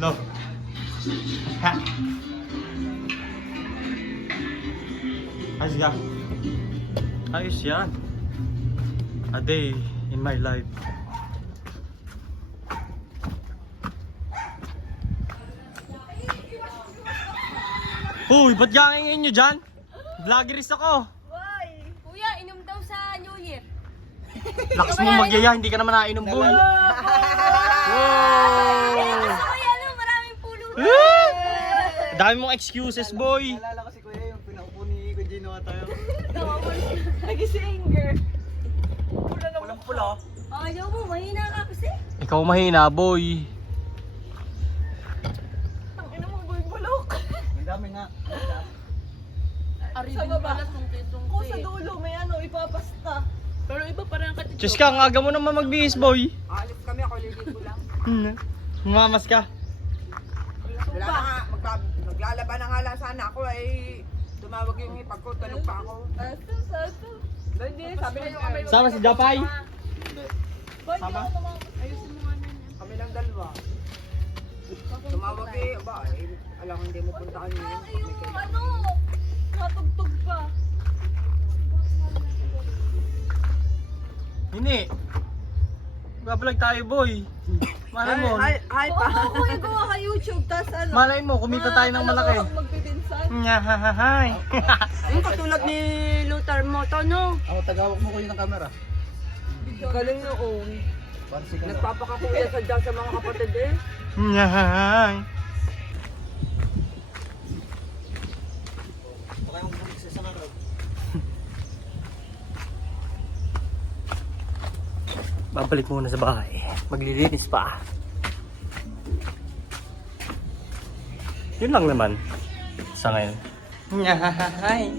No. Ha. Ayos ka. Ayos yan. A day in my life. Uy, ba't gangingin nyo dyan? Vloggerist ako. Why? Kuya, inom daw sa New Year. Lakas mo magyaya, hindi ka naman nainom, boy. Wow! Gusto ko yan, no? Maraming pulo. Dami mong excuses, boy. Naalala ko si Kuya yung pinaupo ni Kuya Gino tayo. Nag-singer. Walang pula. Ayaw mo, mahina ka kasi. Ikaw mahina, boy. Ang ina mo, bulok. Ang dami nga. Sa baba. Kung sa dulo, may ano, ipapasta. Pero iba parang katito. Diyos ka, ang aga mo naman magbihis, boy. Aalis kami ako, lilit ko lang. Mamas ka. Wala na nga, maglalaba na nga lang sana ako ay tumawag yung ipag ko, tanong pa ako. Sato. Hindi, sabi na yung kami. Sama si Japay. Sama? Ayusin mo nga na. Kami lang dalawa. Tumawag eh, aba, alam ko hindi mo puntaan yun. Yung ano, natugtog pa. Hindi. Babalag tayo, boy. Malay mo. Hi pa. Oo, yung gawa ka YouTube, tas ano. Malay mo, kumita tayo ng malaki. Magpipinsan. Nyahahahay. Yung katulad ni Luther mo, to no? Ako tagawak mo ko yun ng camera. Galing noon. Nagpapakakuya sa dyan sa mga kapatid eh. Nyahahahay. Baka yung bumalik sa isang araw. Babalik muna sa bahay. Maglilinis pa. Yun lang naman. Sa ngayon. Nyahahahay.